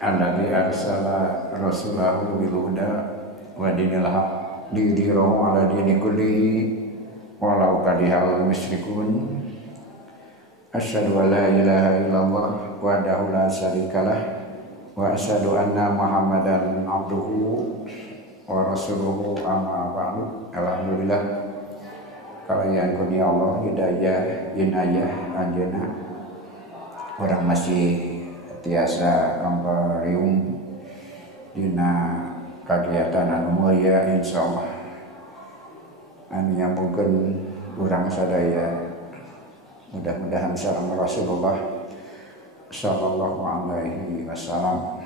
alladzi arsala rasulahu bil huda wa dinil haq liyudhhirahu 'ala dini kullihi walau karihal musyrikun. Asyhadu an la ilaha illallah wahdahu la syarikalah wa asyhadu anna Muhammadan abduhu wa rasuluhu amma ba'du. Alhamdulillah kalian kurnia Allah hidayah inayah anjeunna orang masih tiasa kampariung dina kagiatan anu mulia insyaallah anu nyambungkeun urang sadaya. Mudah-mudahan salam Rasulullah sallallahu alaihi wasallam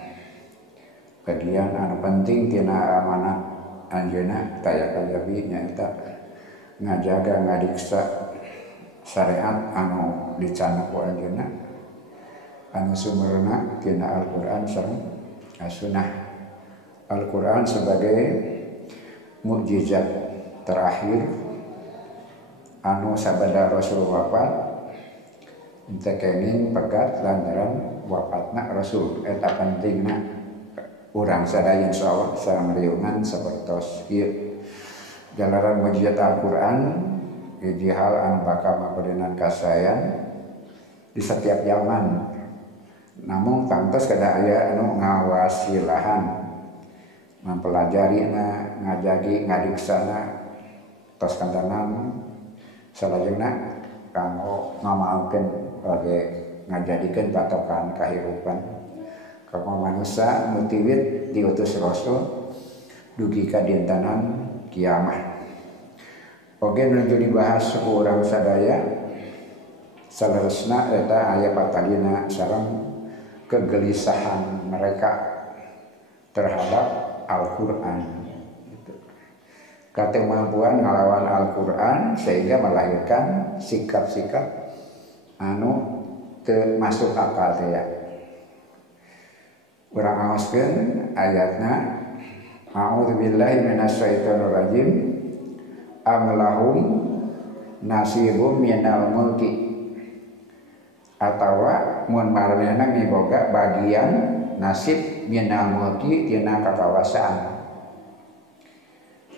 bagian anu penting tina amanah anjeunna taya kajabi nyaeta ngajaga ngadiksa syariat anu dicanang ku anjeunna anu sumberna tina Al-Qur'an sareng As-Sunnah. Al-Qur'an sebagai mukjizat terakhir anu sabada Rasul wafat tekening pegat lantaran wafatna Rasul. Eta pentingna urang sadaya insyaallah sareng riungan sapertos ieu jalaran mujizat Al-Qur'an hiji hal anu bakal mapadenan kasayan di setiap zaman. Namun pantes kada aya anu ngawasilahan mempelajarina ngajagi ngadiksana tos kantanan salajengna kanggo ngamaokeun bage ngajadikeun patokan kahirupan kanggo manusia mutiwit diutus Rasul dugi ka dintanan kiamat. Oge nuju dibahas ku urang sadaya salerosna eta aya patadina sareng kegelisahan mereka terhadap Al-Qur'an. Katemampuan ngalawan Al-Qur'an sehingga melahirkan sikap-sikap anu teu masuk akal teh ya. Urang ngaoskeun ayatna a'udzubillahi minasyaitonir rajim am lahum nasibum minal mulki atawa mun maranehna miboga bagian nasib minal mulki tina kakawasan.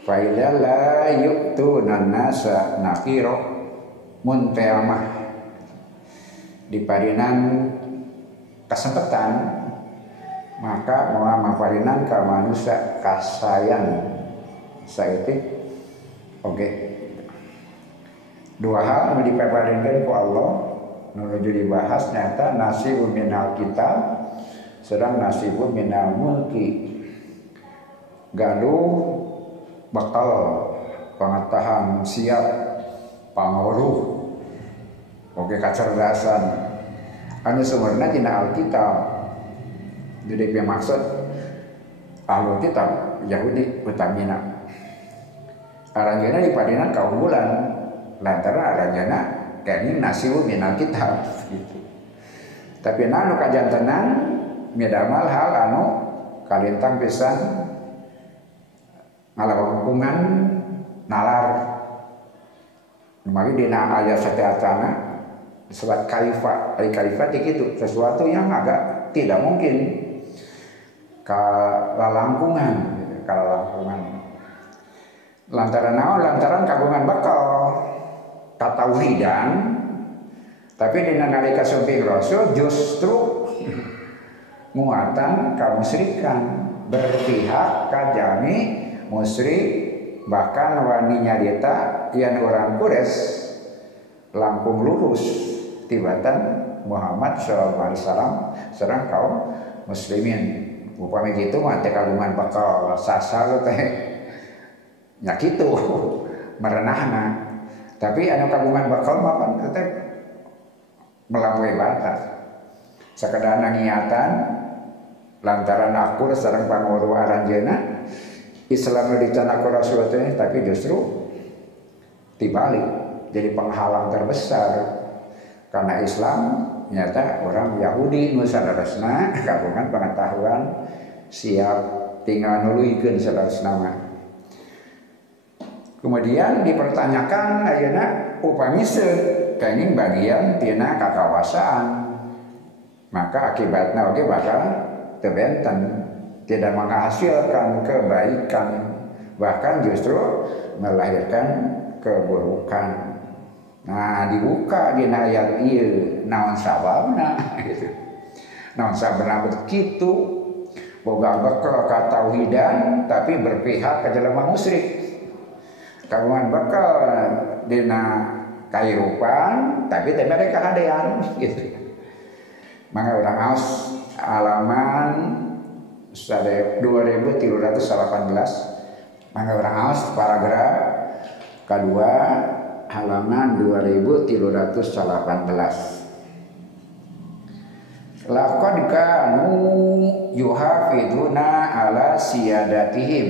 Fa idza la yu'tuna nasa nakira mun teamah diparinan kesempatan maka moal maparinan ka manusia kasayan saeutik oge dua hal anu dipaparinkeun ku Allah nuju dibahas nyata nasibun minal kitab sedang nasibun minal mulki galuh bakal pengetahuan siap pangaruh oge kacerdasan anu sumberna tina Alkitab. Jadi dia maksud Ahlul Kitab Yahudi utamina aranjeunna dipadinan kaunggulan lantaran aranjeunna kenging nasibu minal kitab gitu. Tapi anu kajantenan midamal hal anu kalintang pisan ngalawan hukuman nalar mari dina ayat sateatana surat kalifah ari kalifah kitu sesuatu yang agak tidak mungkin kalalangkungan lantaran naon lantaran kagungan bakal katauhidan tapi dina nalika sumping Rasul justru muatan kamusyrikan berpihak ka jami musyrik bahkan wani nyarita yang orang Quraisy langkung lurus tibatan Muhammad sallallahu alaihi wasallam sareng kaum muslimin. Upami kitu mah teh kagungan bakal sasar teh nya kitu merenahna. Tapi anu kagungan bakal mah teh melampaui batas. Sakadana niatan lantaran akur sareng panguru aranjeunna Islam dicanang ku Rasul teh tapi justru dibalik jadi penghalang terbesar karena Islam nyata orang Yahudi nu sadarasna kagungan pengetahuan siap tinggal nuluykeun sadarasna mah. Kemudian dipertanyakan ayeuna upami kenging bagian tina kakawasaan maka akibatnya oke bakal tebenten, tidak menghasilkan kebaikan, bahkan justru melahirkan keburukan. Nah, dibuka di ayat ieu naon sababna gitu. Naon sababna begitu boga bekal ka tauhidan tapi berpihak ke jelema musyrik. Kagungan bekal dina kahirupan tapi teu mere kahadean gitu. Maka urang aos halaman 2318. Maka urang aos paragraf kedua halaman 2318. Laqad kanu yuhafiduna ala siyadatihim.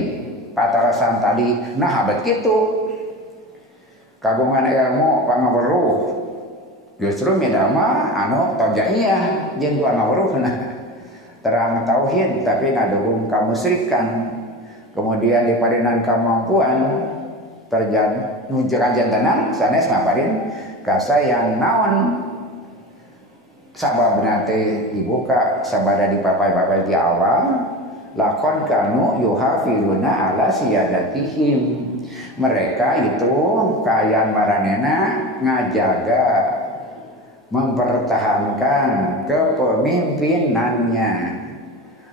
Patarasan tadi nah abad kitu. Kagungan ilmu pangaweruh justru midama anu tojaiyah jeung dua ngaweruhna. Terang tauhid tapi ngadukung kamusyrikan. Kemudian dipadenan kemampuan nuju kajantenan sanes maparin kasayan naon sababna teh dibuka sabada dipapai-papai di awal lakon kanu yuhafiruna ala siyadatihim. Mereka itu kayaan maranena ngajaga mempertahankan kepemimpinannya,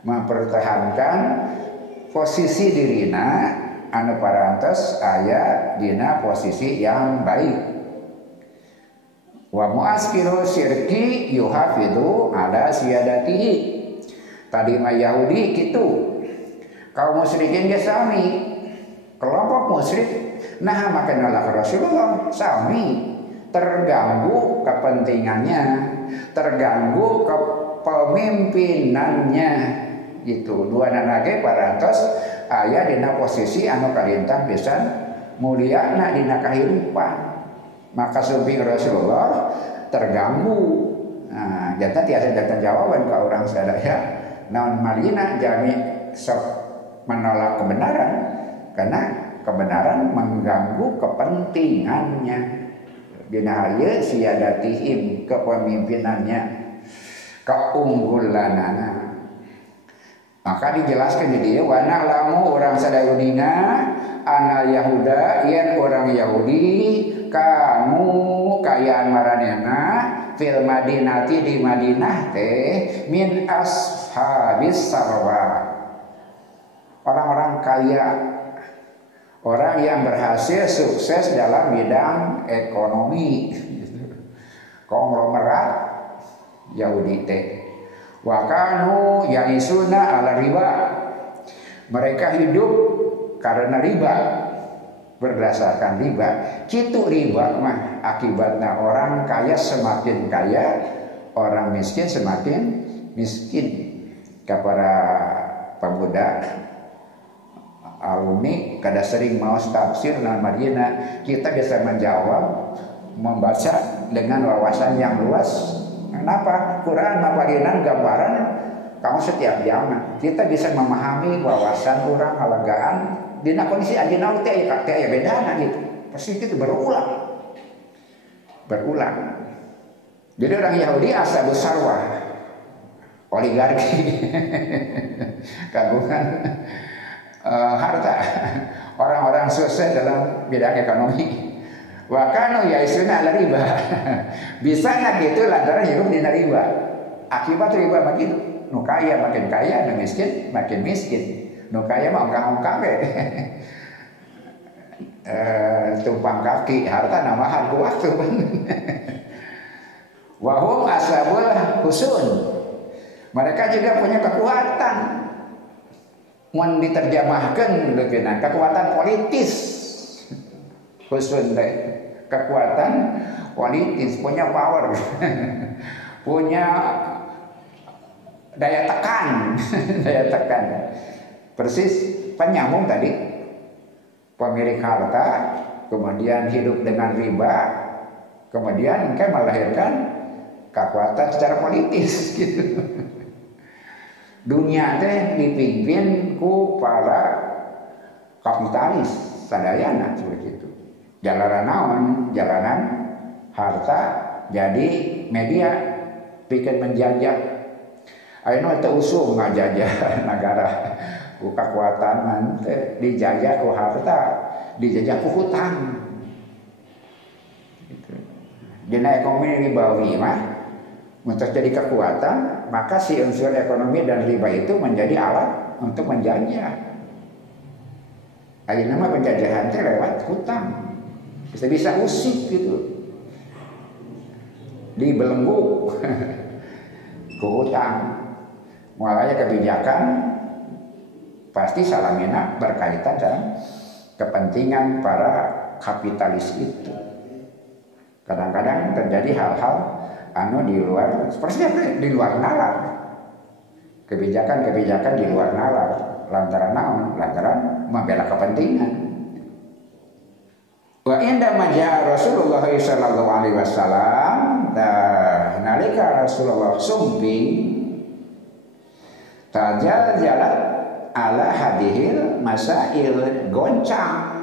mempertahankan posisi dirina anu parantos aya dina posisi yang baik. Wa muaskiru syirki yuhafidu ala siyadatihi. Tadi mah Yahudi kitu. Kaum musyrikin ge sami. Kelompok musyrik nah maka nolak Rasulullah sami terganggu kepentingannya, terganggu kepemimpinannya gitu. Dua nanage parantos aya dina posisi anu kalintang pisan mulyana dina kahirupan. Maka sumping Rasulullah terganggu. Nah, jata tiasa jata jawaban ka urang sadaya naon malina jami sok menolak kebenaran karena kebenaran mengganggu kepentingannya. Dina ieu siyadatihim kepemimpinannya, keunggulanana. Maka dijelaskan di dia wana lamu orang sadayunina ana Yahuda yen orang Yahudi kamu kayaan maranena fil Madinati di Madinah teh min ashabis sarwa. Orang-orang kaya, orang yang berhasil sukses dalam bidang ekonomi. Konglomerat Yahudi teh. Wa kanu yaisuna ala riba. Mereka hidup karena riba, berdasarkan riba. Kitu riba mah akibatnya orang kaya semakin kaya, orang miskin semakin miskin. Kepada pemuda alumni kada sering maos tafsir dan Madinah, kita bisa menjawab, membaca dengan wawasan yang luas. Kenapa? Quran mapadinan gambaran kamu setiap zaman. Kita bisa memahami wawasan orang halagaan dina kondisi ajeuna teh aya bedana gitu. Pasti itu berulang. Jadi orang Yahudi ashabus sarwah, oligarki, kagungan harta, orang-orang sukses dalam bidang ekonomi. Wa kanu yaisuna ala riba. Bisa gitu lantaran hidup di riba. Akibat riba makin nu kaya makin kaya, nu miskin makin miskin. Nu kaya mah ongkang-ongkang we. Tumpang kaki harta namahan ku waktu. Wa hum ashabul husun. Mereka juga punya kekuatan. Mun diterjemahkan dengan kekuatan politis. Husun teh kekuatan politis, punya power. Punya daya tekan. Daya tekan. Persis penyambung tadi. Pemilik harta, kemudian hidup dengan riba, kemudian kan melahirkan kekuatan secara politis gitu. Dunia teh dipimpin ku para kapitalis sadayana seperti itu. Jalanan naon, jalanan harta jadi media bikin menjajah Ayeuna teu usum ngajajah negara ku kekuatan teh dijajah ku harta, dijajah ku hutang. Gitu. Dina ekonomi ribawi mah untuk jadi kekuatan, maka si unsur ekonomi dan riba itu menjadi alat untuk menjajah. Ayeuna mah penjajahan teh lewat hutang. Bisa usik gitu. Dibelenggu ku hutang. Mulanya kebijakan pasti salamina berkaitan dengan kepentingan para kapitalis itu. Kadang-kadang terjadi hal-hal anu di luar, seperti di luar nalar. Kebijakan-kebijakan di luar nalar. Lantaran naon? Lantaran membela kepentingan. Wa inda maja Rasulullah sallallahu alaihi wasallam, nalika Rasulullah sumping tajal jalan ala hadihil masail goncang.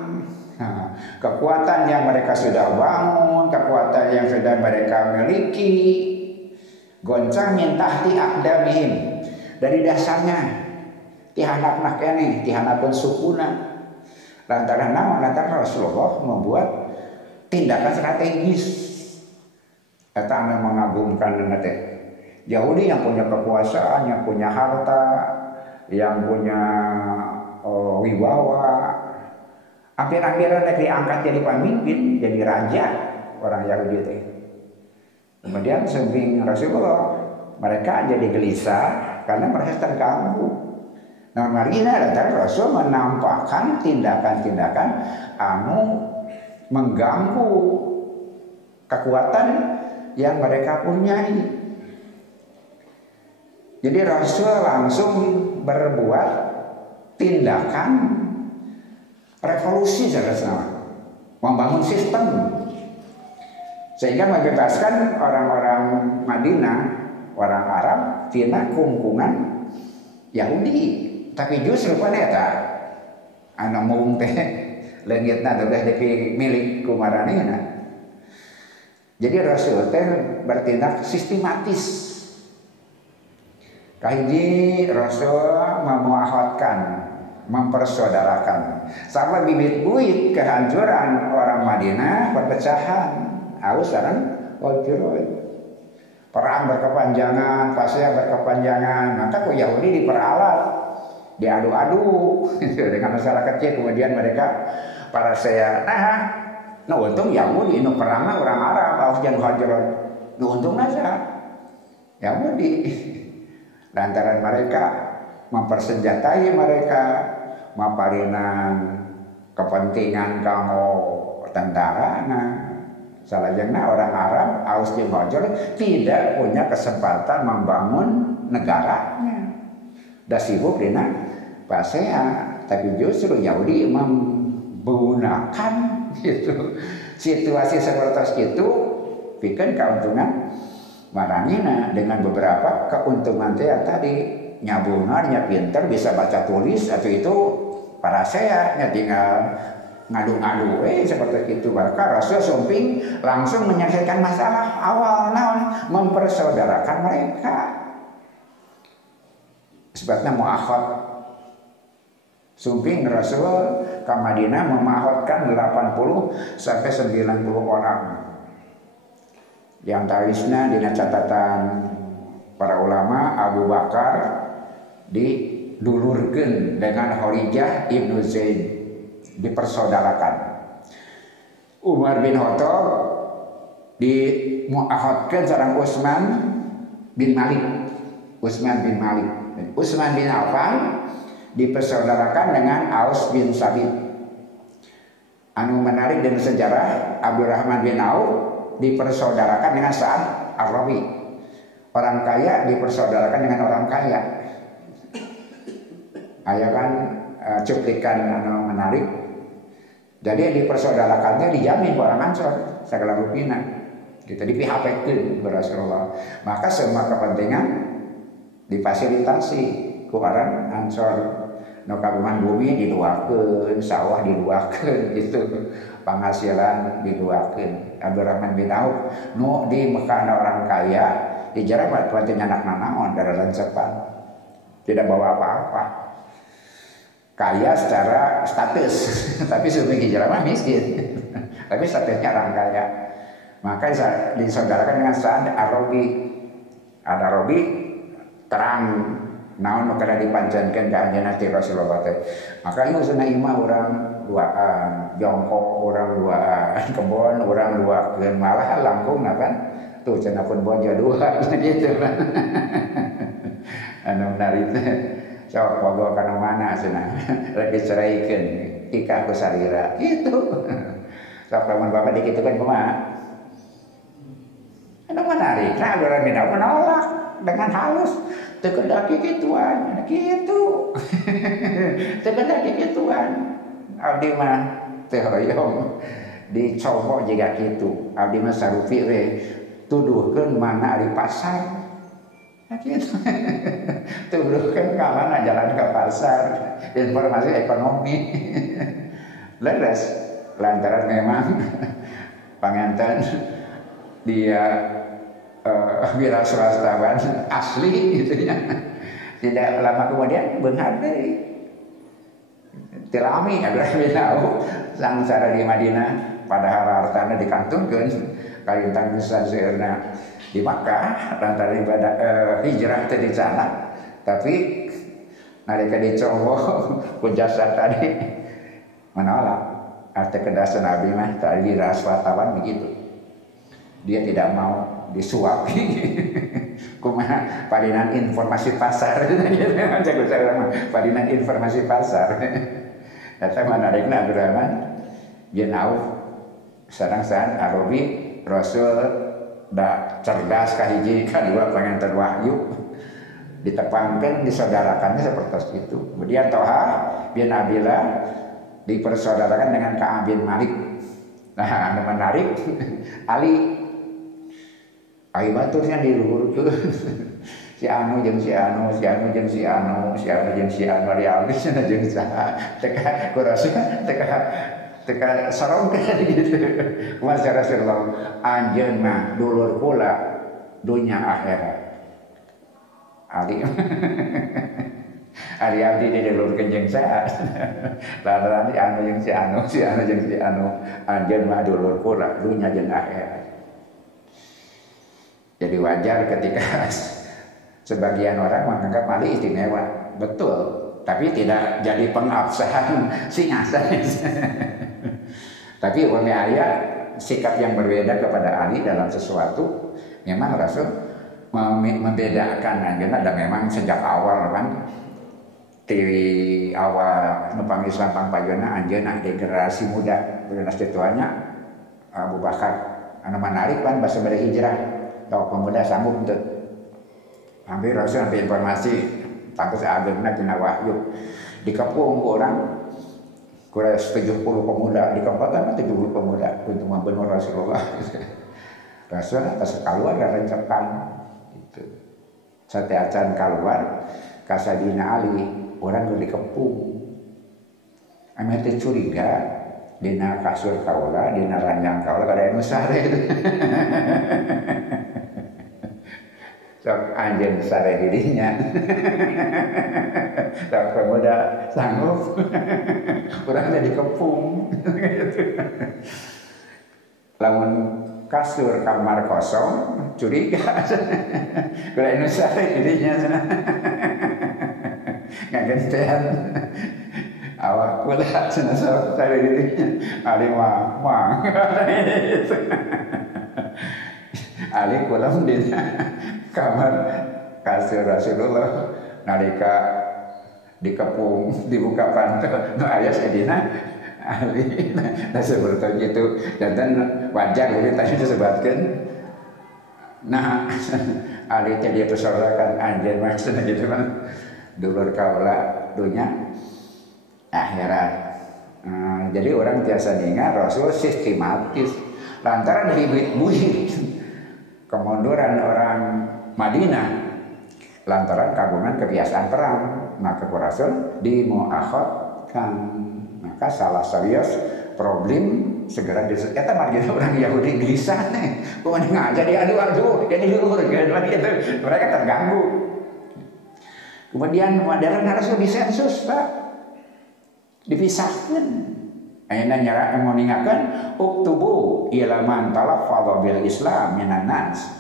Kekuatan yang mereka sudah bangun, kekuatan yang sudah mereka miliki, goncang min tahti aqdamihim, dari dasarnya tihanapna keneh, tihanapun sukuna. Lantaran naon? Lantaran Rasulullah membuat tindakan strategis. Eta anu mengagumkan teh. Yahudi yang punya kekuasaan, yang punya harta, yang punya wibawa, hampir-hampiran diangkat jadi pemimpin, jadi raja orang Yahudi itu. Kemudian samping Rasulullah, mereka jadi gelisah karena mereka terganggu. Nah, marina lantaran Rasul menampakkan tindakan-tindakan anu mengganggu kekuatan yang mereka punyai. Jadi Rasul langsung berbuat tindakan revolusi sama, membangun sistem sehingga membebaskan orang-orang Madinah, orang Arab tina kungkungan Yahudi. Tapi justru pada eta anu mung teh leungitna teh milik kumaranina. Jadi Rasul teh bertindak sistematis. Kahiji Rasul memuahotkan, mempersaudarakan. Sama bibit buit kehancuran orang Madinah, perpecahan, aus sareng Wajurud. Perang berkepanjangan, fase berkepanjangan, maka ku Yahudi diperalat, diadu-adu dengan masalah kecil. Kemudian mereka para saya, nah untung Yahudi, nu perang orang Arab, aus jeung Wajurud. Nu untung nasa Yahudi. Lantaran mereka mempersenjatai mereka, maparinan kepentingan kamu tentara. Nah, salajengna orang Arab, Aus jeung Khazraj tidak punya kesempatan membangun negaranya. Da sibuk dina pasea, tapi justru Yahudi menggunakan gitu. Situasi seperti itu bikin keuntungan marangina dengan beberapa keuntungan teh tadi nyabungan, pinter, bisa baca tulis, atau itu para saya tinggal ngadu-ngadu seperti itu. Maka Rasul sumping langsung menyelesaikan masalah awal naon, mempersaudarakan mereka. Sebabnya mu'akhad sumping Rasul ke Madinah memahotkan 80 sampai 90 orang. Yang tarisna dina catatan para ulama, Abu Bakar didulurkeun dengan Kharijah ibnu Zaid, dipersaudarakan. Umar bin Khattab dimuahadkeun sareng Utsman bin Malik. Utsman bin Malik. Utsman bin Affan dipersaudarakan dengan Aus bin Sabit. Anu menarik dalam sejarah, Abdurrahman bin Auf dipersaudarakan dengan Sa'ad Ar-Rabi. Orang kaya dipersaudarakan dengan orang kaya. Aya kan cuplikan anu menarik. Jadi yang dipersaudarakannya dijamin orang Ansor segala rupina. Kita dipihapkeun ku Rasulullah. Maka semua kepentingan difasilitasi ku orang Ansor. Nu kagungan bumi diluakeun, sawah diluakeun gitu. Penghasilan diluakeun. Abdurrahman bin Auf nu di Mekah orang kaya hijrah mah tuan nyanak nanaon dari lancepan, tidak bawa apa-apa, kaya secara status, tapi sebelum hijrah mah miskin, tapi statusnya orang kaya. Maka disaudarakan dengan Sa'ad Ar-Rabi terang naon kada dipancankeun ka anjeunna ti Rasulullah teh. Maka ieu cenah imah urang duaan, jongkok urang duaan, kebon urang duakeun, malah langkung kan. Tuh cenah pun bojo dua gitu kan. Anu menarik teh. Sok bogo kana mana cenah. Rek diceraikeun tika ku sarira gitu. Sok lamun bapak dikitukeun kumaha? Anu menarik, nah orang bina menolak dengan halus. Tekedaki gituan, gitu. Tekedaki gituan. Abdi mah teu hoyong dicoba juga gitu. Abdi mah sarupi we tuduhkeun mana di pasar. Nah gitu. Tuduhkeun ka mana jalan ke pasar, informasi ekonomi. Leres lantaran memang panganten dia wira swastawan asli gitu ya. Tidak lama kemudian beunghar deui. Tilami Abdurrahman tahu sangsara di Madinah padahal hartana dikantungkeun kalintang besar seueurna di Makkah lantaran ibadah hijrah teh di sana. Tapi nalika dicoba ku jasad tadi menolak. Arti kedasan Nabi mah tadi raswatawan begitu. Dia tidak mau disuapi kumaha padinan informasi pasar jago cara padinan informasi pasar eta manarikna Abdurrahman bin Auf sareng-sareng Ar-Rabi Rasul da cerdas ka hiji kadua panganten wahyu ditepangkeun disaudarakannya seperti itu. Kemudian Toha bin Abdillah dipersaudarakan dengan Ka'ab bin Malik. Nah, anu menarik Ali ai baturnya diluhurkeun. Si anu jeung si anu, si anu jeung si anu, si anu jeung si anu di abdi cenah jeung saha. Teka kurasa teka sarongkeun gitu. Kumaha cara Rasulullah anjeun mah dulur kula dunya akhirat. Ali Ali abdi didulurkeun jeung saha. Lantaran anu jeung si anu, si anu jeung si anu, anjeun mah dulur kula dunya jeung akhirat. Jadi wajar ketika sebagian orang menganggap Ali istimewa, betul, tapi tidak jadi pengabsahan singasan. Tapi umumnya ayat sikap yang berbeda kepada Ali dalam sesuatu, memang Rasul membedakan aja. Dan memang sejak awal kan, di awal numpang Islam pangpajana anjeunna generasi muda, generasi tuanya Abu Bakar, anu menarik kan bahasa berhijrah. Kalau pemuda sanggup untuk hampir Rasul sampai informasi takut agengna tina wahyu dikepung orang kurang 70 pemuda dikempatan 70 pemuda untuk membunuh Rasulullah. Rasul atas keluar dan rencepan gitu. Setiacan keluar kasadina Ali orang udah dikepung. Ame teh curiga dina kasur kaula dina ranjang kaula kada anu sare. Sok anjeun sare dirinya. Sok pemuda sanggup. Urang teh dikepung. Lamun kasur kamar kosong curiga. Kula anu sare dirinya cenah. Ngagentean. Awak kula cenah sok sare dirinya. Ali mah. Ali kula dina kamar kasur Rasulullah nalika dikepung dibuka pantul nu aya sadina Ali da seperti itu dan wajar ulit tadi disebutkeun nah Ali teh dia persoalakan anjeun maksudna gitu kan dulur kaula dunya akhirat. Jadi orang biasa ingat Rasul sistematis lantaran bibit-bibit kemunduran orang Madinah lantaran kagungan kebiasaan perang, maka Rasul dimuakhadkan. Maka salah serius problem segera disebut eta mah orang Yahudi gelisah nih kumaha ngajak diadu-adu jadi luhur gitu mereka terganggu. Kemudian modern harus disensus Pak, dipisahkan. Ayeuna nyara mau ningakeun uktubu ila man talaffadha bil Islam minan nas.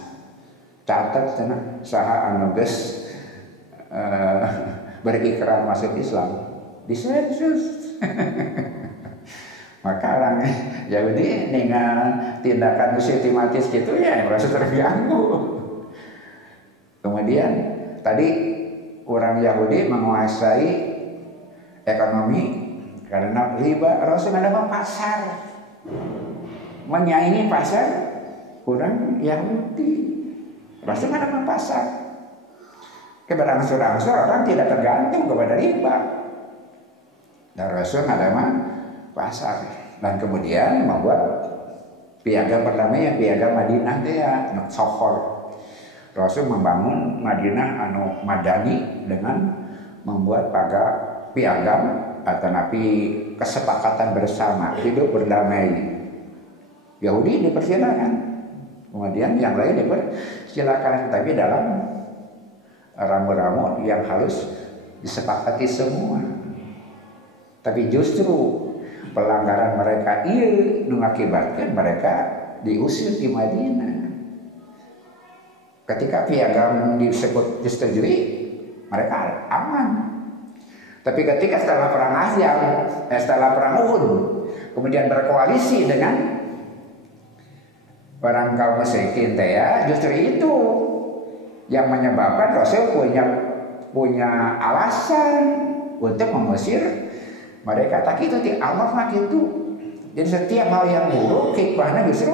Catat cenah saha anu geus berikrar masuk Islam disensus. Maka orang Yahudi dengan tindakan sistematis gitu ya merasa terganggu. Kemudian tadi orang Yahudi menguasai ekonomi karena riba. Rasul ada pasar, menyaingi pasar orang Yahudi. Rasul ada pasar. Berangsur-angsur orang tidak tergantung kepada riba. Dan Rasul ada pasar, dan kemudian membuat piagam perdamaian, piagam Madinah ya, Sokhor. Rasul membangun Madinah anu madani dengan membuat piagam atau napi kesepakatan bersama hidup berdamai. Yahudi dipersilakan, kemudian yang lain dipersilakan, tapi dalam ramu-ramu yang harus disepakati semua. Tapi justru pelanggaran mereka mengakibatkan mereka diusir di Madinah. Ketika piagam disetujui, mereka aman. Tapi ketika setelah perang Ahzab, setelah perang Uhud, kemudian berkoalisi dengan orang kaum musyrikin ya, justru itu yang menyebabkan Rasul punya alasan untuk mengusir mereka. Tak itu Allah mah gitu. Jadi setiap hal yang buruk hikmahnya justru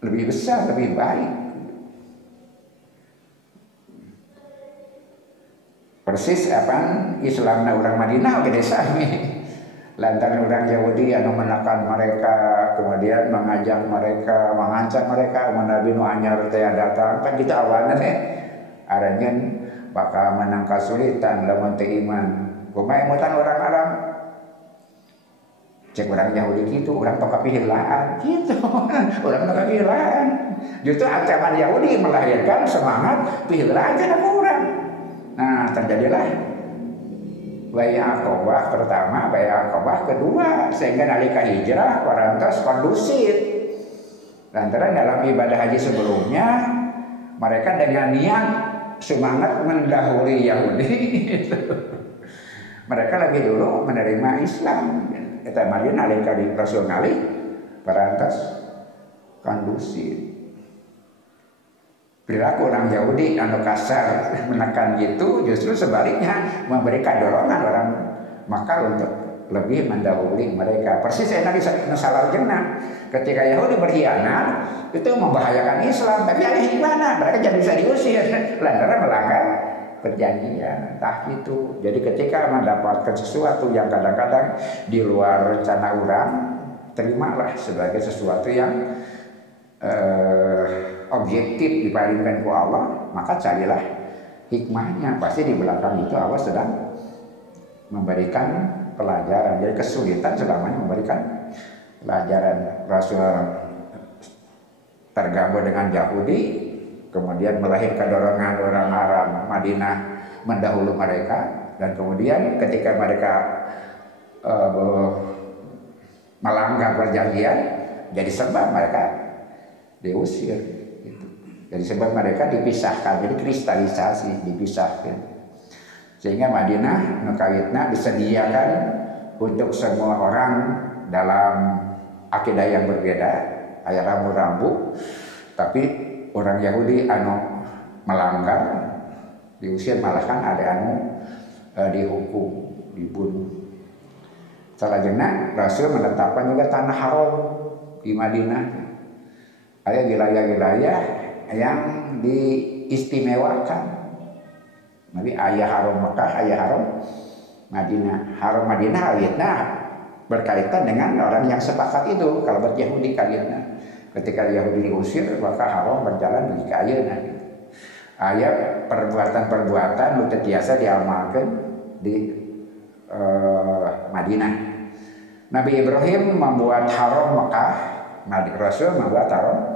lebih besar, lebih baik. Persis apa Islamna orang Madinah oke desa ini. Lantaran orang Yahudi anu menekan mereka, kemudian mengajak mereka, mengancam mereka, Nabi nu anyar teh datang kan kita awalnya teh aranjeun bakal menang kesulitan lamun teu iman. Kumaha emutan orang Arab? Cek orang Yahudi gitu, orang tong kapihilaan gitu. Orang tong kapihilaan. Justru ancaman Yahudi melahirkan semangat pihilaan kana urang. Nah, terjadilah Bai'ah Aqabah pertama, Bai'ah Aqabah kedua, sehingga nalika hijrah parantos kondusif. Lantaran dalam ibadah haji sebelumnya mereka dengan niat semangat mendahului Yahudi. Mereka lebih dulu menerima Islam. Kita mari nalika di Rasul ngali parantos kondusif. Perilaku orang Yahudi anu kasar menekan gitu justru sebaliknya memberikan dorongan orang maka untuk lebih mendahului mereka. Persis enak salah jenah ketika Yahudi berkhianat itu membahayakan Islam, tapi ada hikmahna mereka jadi bisa diusir lantaran melanggar perjanjian. Tah gitu. Jadi ketika mendapatkan sesuatu yang kadang-kadang di luar rencana orang, terimalah sebagai sesuatu yang objektif diparingkan ku Allah, maka carilah hikmahnya. Pasti di belakang itu Allah sedang memberikan pelajaran. Jadi kesulitan selamanya memberikan pelajaran. Rasul tergabung dengan Yahudi, kemudian melahirkan dorongan orang Arab Madinah mendahului mereka, dan kemudian ketika mereka melanggar perjanjian, jadi sebab mereka diusir gitu. Jadi sebab mereka dipisahkan, jadi kristalisasi, dipisahkan. Sehingga Madinah nukawitna disediakan untuk semua orang dalam akidah yang berbeda, aya rambu-rambu, tapi orang Yahudi anu melanggar diusir, malahan ada anu dihukum, dibunuh. Salajengna Rasul menetapkan juga tanah haram di Madinah. Ada wilayah-wilayah yang diistimewakan. Nabi ayah haram Mekah, ayah haram Madinah. Haram Madinah ayatnya berkaitan dengan orang yang sepakat itu. Kalau buat Yahudi kalian, ketika Yahudi diusir, maka haram berjalan di kayana. Ayat perbuatan-perbuatan udah biasa diamalkan di Madinah. Nabi Ibrahim membuat haram Mekah, Nabi Rasul membuat haram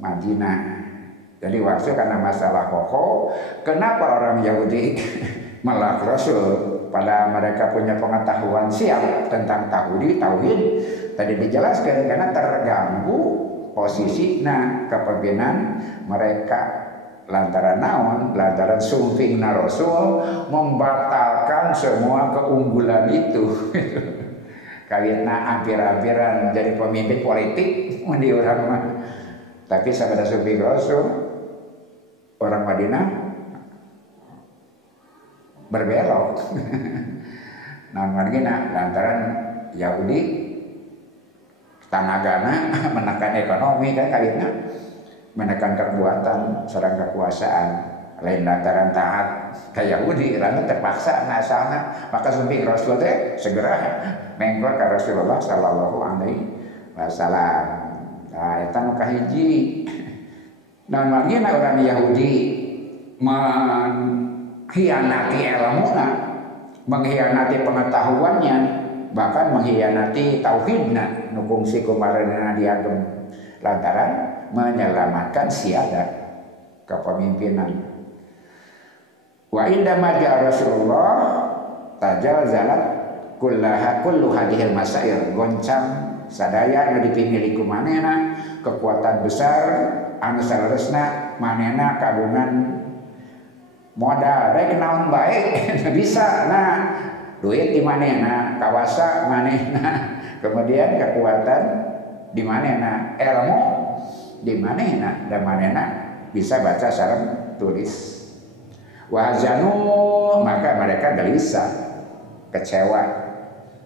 Madinah. Jadi waktu karena masalah koko, kenapa orang Yahudi melak Rasul? Pada mereka punya pengetahuan siap tentang tauhid, tadi dijelaskan karena terganggu posisi kepemimpinan mereka lantaran naon, lantaran sumping Rasul membatalkan semua keunggulan itu. Kawitna ampir-ampiran jadi pemimpin politik di orang mah. Tapi sabada sumping Rasul orang Madinah berbelok. Nah, margina lantaran Yahudi tanagana menekan ekonomi kan kawitna, menekan kekuatan serang kekuasaan, lain lantaran taat ke Yahudi, lantaran terpaksa asalna, maka sumping Rasul teh segera mengkor ke Rasulullah sallallahu alaihi wasallam. Nah, eta nu kahiji. Nah, margina orang Yahudi mengkhianati ilmuna, mengkhianati pengetahuannya, bahkan mengkhianati tauhidna nu kungsi kumareunana diagem lantaran menyelamatkan siada kepemimpinan. Wa inda maja Rasulullah tajazalat kullu hadhil masail, goncang sadaya nu dipingili ku manehna kekuatan besar anu saleresna manehna kagungan modal baik naon baik bisa duit di manehna, kawasa manehna, kemudian kekuatan di manehna, ilmu di manehna, dan manehna bisa baca sareng tulis. Wahzanu, maka mereka gelisah, kecewa,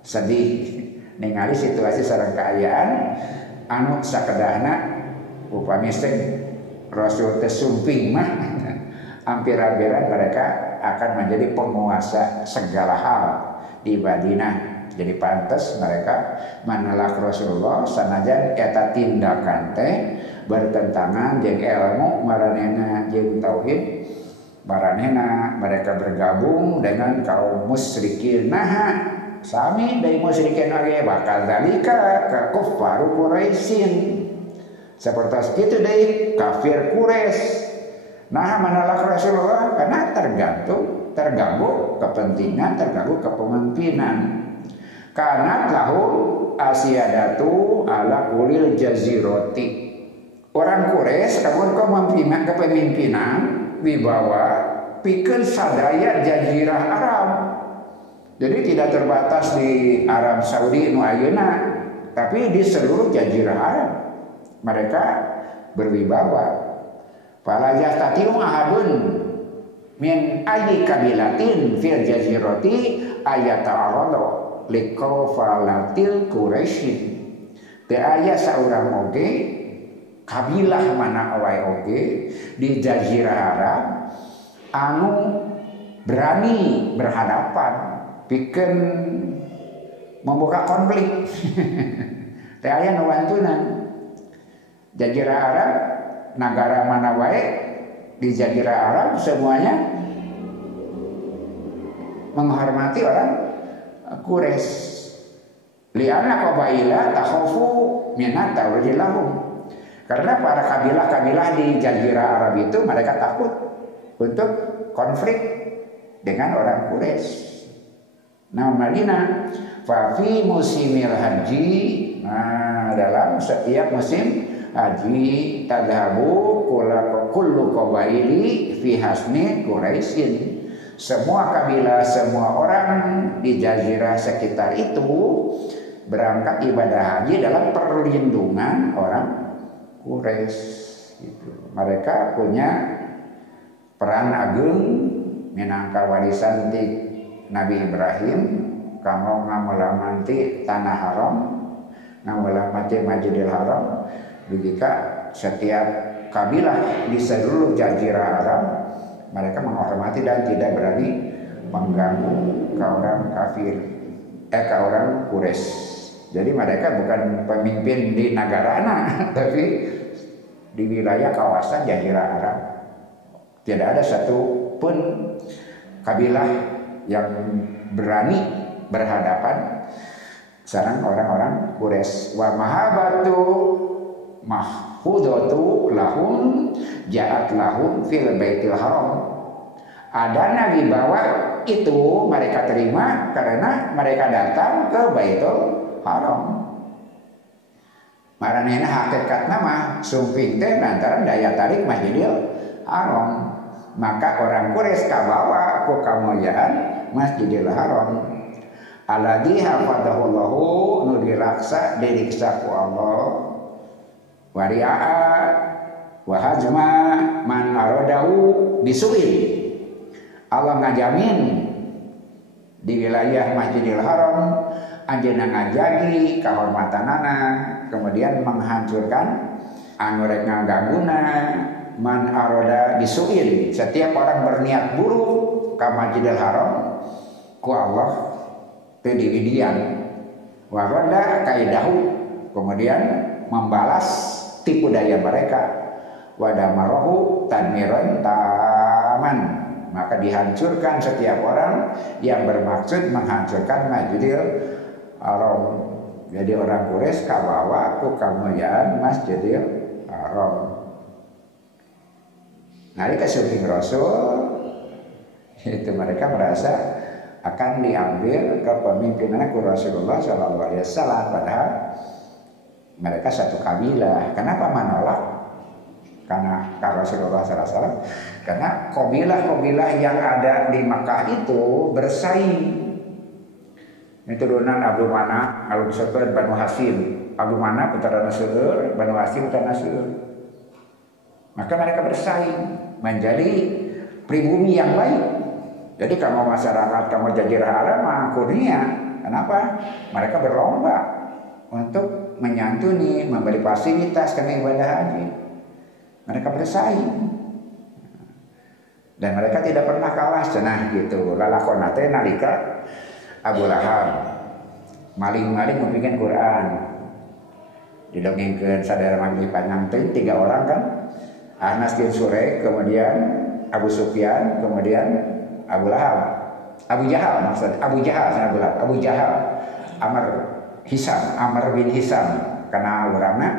sedih ningali situasi sareng keadaan anu sakedahna upami Rasul teh sumping mah hampir-hampiran mereka akan menjadi penguasa segala hal di Madinah. Jadi pantas mereka menolak Rasulullah sanajan eta tindakan teh bertentangan jeung ilmu maranehna jeung tauhid maranehna. Mereka bergabung dengan kaum musyrikin. Sami dari musyrikin oge bakal zalika ka kuffaru Quraisyin. Seperti itu deui kafir Quraisy. Menolak Rasulullah karena terganggu kepentingan, terganggu kepemimpinan. Karena lahum asyadatu ala kulil jaziroti. Orang Quraisy kagun kepemimpinan wibawa pikeun sadaya jazirah Arab. Jadi tidak terbatas di Arab Saudi nu ayeuna, tapi di seluruh jazirah Arab mereka berwibawa. Fala yastati'u ahadun min ayyi kabilatin fil jazirati ayata'arada liqafalatil Quraisyin. Teu aya saurang oge kabilah mana wae oge di jazirah Arab anu berani berhadapan pikeun membuka konflik. Teu aya nu wantunan. Jazirah Arab negara mana wae di jazirah Arab semuanya menghormati orang Quraisy. Li'anna qabaila takhafu min tawjilahum. Karena para kabilah-kabilah di jazirah Arab itu mereka takut untuk konflik dengan orang Quraisy. Nah, Madinah fa fi musimil haji, dalam setiap musim haji tadhabu kullu qabaili fi hasni Quraisyin. Semua kabilah, semua orang di jazirah sekitar itu berangkat ibadah haji dalam perlindungan orang Quraisy. Gitu. Mereka punya peran agung minangka warisan ti Nabi Ibrahim kanggo ngamulamanti tanah haram, ngamulamanti Masjidil Haram. Jika setiap kabilah di seluruh jazirah Arab mereka menghormati dan tidak berani mengganggu ke orang kafir, ke orang Quraisy. Jadi mereka bukan pemimpin di negara tapi di wilayah kawasan jazirah Arab. Tidak ada satu pun kabilah yang berani berhadapan sareng orang-orang Quraisy. Wa mahabatu mahfudatu lahum ja'at lahum fil baitil haram. Ada nabi bawa itu mereka terima karena mereka datang ke Baitul Haram. Maranehna hakikat nama sumping teh lantaran daya tarik Masjidil Haram. Maka orang Quraisy kabawa ku kamuliaan Masjidil Haram. Alladzi hafadahullahu nu diraksa diriksa ku Allah. Wari'a wa hajma man aradahu bisu'il. Allah ngajamin di wilayah Masjidil Haram anjeunna ngajagi kahormatanana, kemudian menghancurkan anu rek ngaganguna man arada bisu'il. Setiap orang berniat buruk ka Masjidil Haram ku Allah teu dididian wa rada kaidahu, kemudian membalas tipu daya mereka. Wa damarahu tadmiran taman, maka dihancurkan setiap orang yang bermaksud menghancurkan Masjidil Haram. Jadi orang Quraisy kabawa ku kamuliaan Masjidil Haram. Nalika syuting Rasul itu mereka merasa akan diambil kepemimpinan ku Rasulullah sallallahu alaihi wasallam, padahal mereka satu kabilah. Kenapa menolak? Karena Rasulullah sallallahu alaihi wasallam, karena kabilah-kabilah yang ada di Makkah itu bersaing. Itu turunan Abdul Manaf, kalau disebut Banu Hasyim. Abdul Manaf putra Nasr, Banu Hasyim putra Nasr. Maka mereka bersaing menjadi pribumi yang baik. Jadi kamu masyarakat, kamu jazirah Arab mah kurnia. Kenapa? Mereka berlomba untuk menyantuni, memberi fasilitas karena ibadah haji. Mereka bersaing. Dan mereka tidak pernah kalah cenah gitu. Lalakonate nalika Abu Lahab maling-maling membikin Quran. Didongengkeun sadaya maghrib panjang teh 3 orang kan. Anas bin Suraik, kemudian Abu Sufyan, kemudian Abu Lahab, Abu Jahal maksud, Abu Jahal, Abu Jahal, Amr bin Hisam, karena orangnya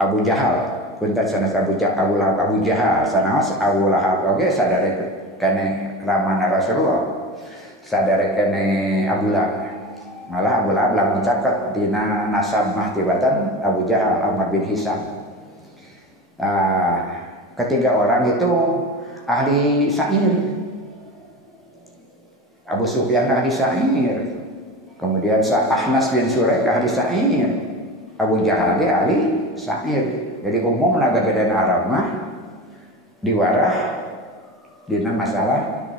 Abu Jahal, punten sanes Abu Lahab, Abu Jahal, sanes Abu Lahab, oke sadare kene ramana Rasulullah, sadare kene Abu Lahab, malah Abu Lahab lamun caket dina nasab mah tibatan Abu Jahal, Amr bin Hisam. Ketiga orang itu ahli syair. Abu Sufyan ahli syair, kemudian Ahnas bin Suraik ahli syair, Abu Jahal dia ahli syair. Jadi umum nagagedan Arab mah diwarah dina masalah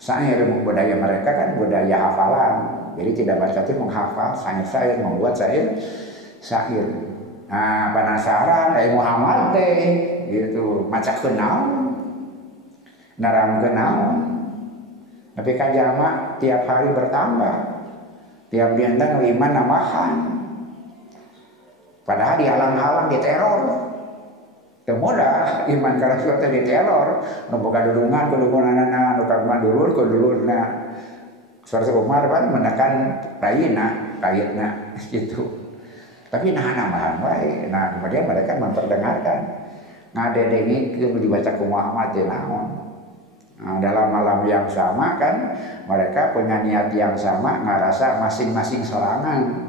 syair. Budaya mereka kan budaya hafalan, jadi tidak baca itu menghafal syair-syair, membuat syair. Nah penasaran Muhammad teh gitu maca kenaon naram kenaon. Tapi kajama tiap hari bertambah, tiap dinten iman nambahan. Padahal dihalang-halang, diteror. Temudah iman karena suatu diteror. Membuka dudungan, kedungunan nukar mandulur, kedulurna. Suara Umar kan menekan kayitna gitu. Tapi nambahan baik. Nah kemudian mereka memperdengarkan. Ngadedengi dibaca ku Muhammad naon. Nah, dalam malam yang sama kan mereka punya niat yang sama, ngerasa masing-masing sorangan.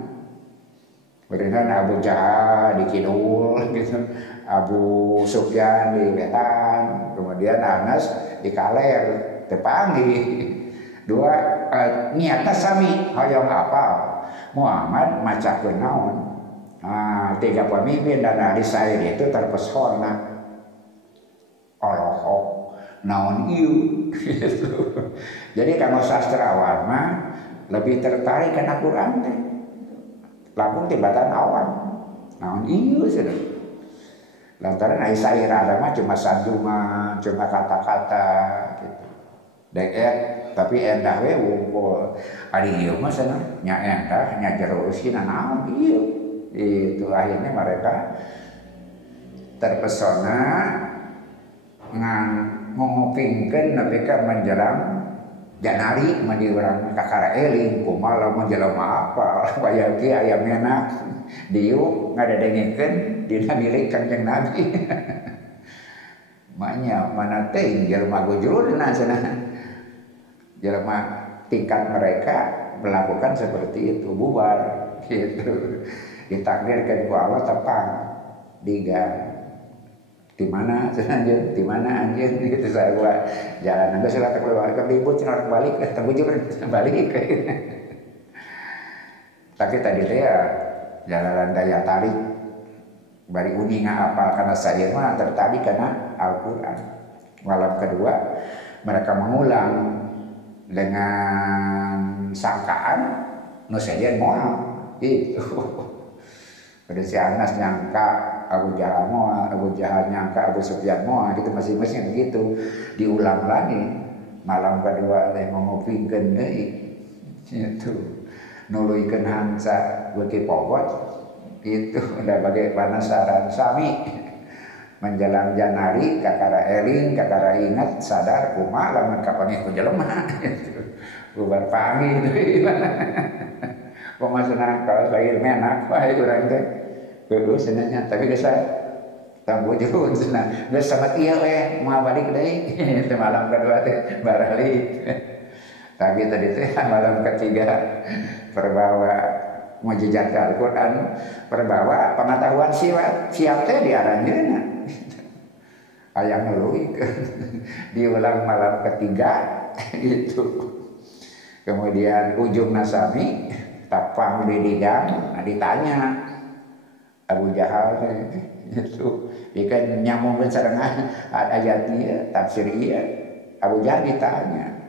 Kemudian Abu Jahal di kidul gitu, Abu Sufyan di wetan, kemudian Anas di kaler tepangi. Dua niatnya sami, hoyong apa? Muhammad maca kenaon. Nah, 3 pemimpin dan ahli syair itu terpesona. Allah naon ieu gitu. Jadi kalau sastrawan mah lebih tertarik karena Quran teh. Lamun tibatan awam. Naon ieu cenah. Lantaran ai syair mah cuma sanjungan, cuma kata-kata gitu. Deket tapi endah we wungkul. Ari ieu mah cenah nya endah nya jero usina naon ieu. Itu akhirnya mereka terpesona ngopingkeun nepi ka menjelang janari mandi orang kakara eling kumaha lamun jelema apa bayar ki aya menak diu ngadadengikeun dina milik Kanjeng Nabi. Maknya mana teh jelema gujurna cenah. Jelema tingkat mereka melakukan seperti itu bubar gitu. Ditakdirkan ku Allah tepang digang. Di mana anjir, di mana anjir gitu saya buat jalan anda silakan keluar ke ribut orang balik terbujur balik tapi tadi teh ya jalan daya tarik bari uninga apa karena saya mah tertarik karena Al-Quran. Malam kedua mereka mengulang dengan sangkaan nu sejen moal itu. Pada si Anas nyangka Abu Jahal moal, Abu Jahal nyangka Abu Sufyan moal, gitu masing-masing begitu. Diulang lagi malam kedua teh ngopikeun deui. Gitu. Nuluykeun hansa beuki pogot itu udah bagaimana saran sami menjelang janari kakara eling kakara ingat sadar kumaha lamun kapangi ku jelema gitu. Bubar pami itu gimana. Pemasana kalau lahir menak wae urang teh. Beul senanya tapi geus tambu jeung cenah. Geus samat ieu we moal balik deui. Teh malam kedua teh baralik. Tapi tadi teh malam ketiga perbawa mujizat Al-Qur'an, perbawa pengetahuan siap teh diaranjeunna. Aya ngeuluykeun. Diulang malam ketiga itu. Kemudian ujung nasami tapang didigang ditanya Abu Jahal itu ikan nyambungkeun sareng ayat ieu tafsir ieu Abu Jahal ditanya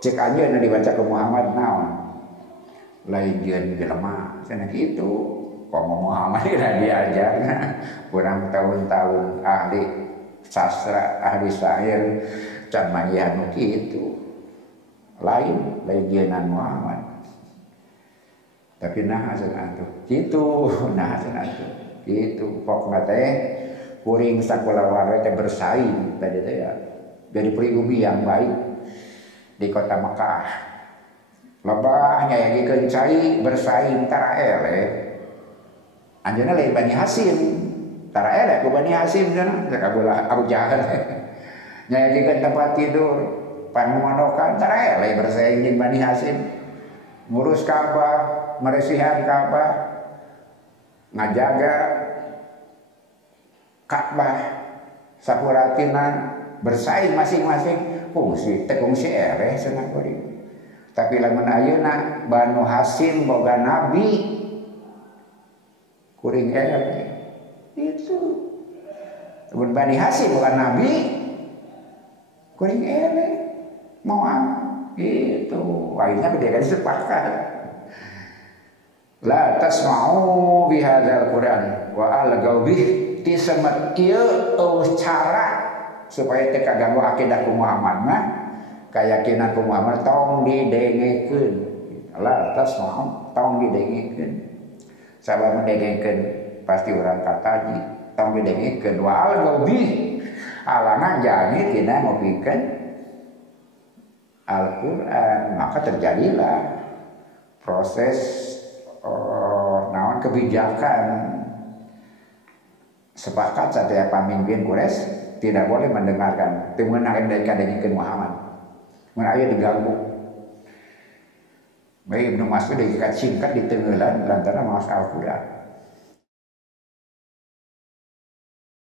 cek anjeunna dibaca ke Muhammad naon lain jeung jelema cenah kitu komo Muhammad diajarna kurang tahun-tahun ahli sastra ahli syair can maya nu kitu lain jeung Muhammad. Tapi nah cenah atuh kitu nah cenah atuh kitu pokna teh kuring sakulah wae teh bersaing tadi teh ya jadi pribumi yang baik di kota Mekah lebah nyayagikeun cai bersaing tara ele anjeunna lain Bani Hasyim tara ele ku Bani Hasyim cenah Abu Jahal nyayagikeun tempat tidur panumonokan tara ele bersaing jeung Bani Hasyim ngurus Ka'bah meresihan Ka'bah, ngajaga Ka'bah, sapuratinan bersaing masing-masing kungsi ere cenah kuring. Tapi lamun ayeuna Banu Hasyim boga nabi kuring ere. Itu. Lamun Bani Hasyim boga nabi kuring ere. Moal gitu. Akhirnya beda sepakat. La tasma'u bihadzal Qur'an wa algaw bih tisemet ieu cara supaya teu kaganggu akidah ku Muhammad mah kayakinan ku Muhammad tong didengekeun. La tasma'u tong didengekeun. Sabab mendengekeun pasti urang kataji tong didengekeun wa algaw bih alana jani tina ngopikeun Al-Quran, maka terjadilah proses naon kebijakan sepakat setiap pemimpin Quraisy tidak boleh mendengarkan temenan dari Muhammad. Mun aya diganggu. Baik Ibnu Mas'ud diikat singkat di tengeulan lantaran maos Al-Quran.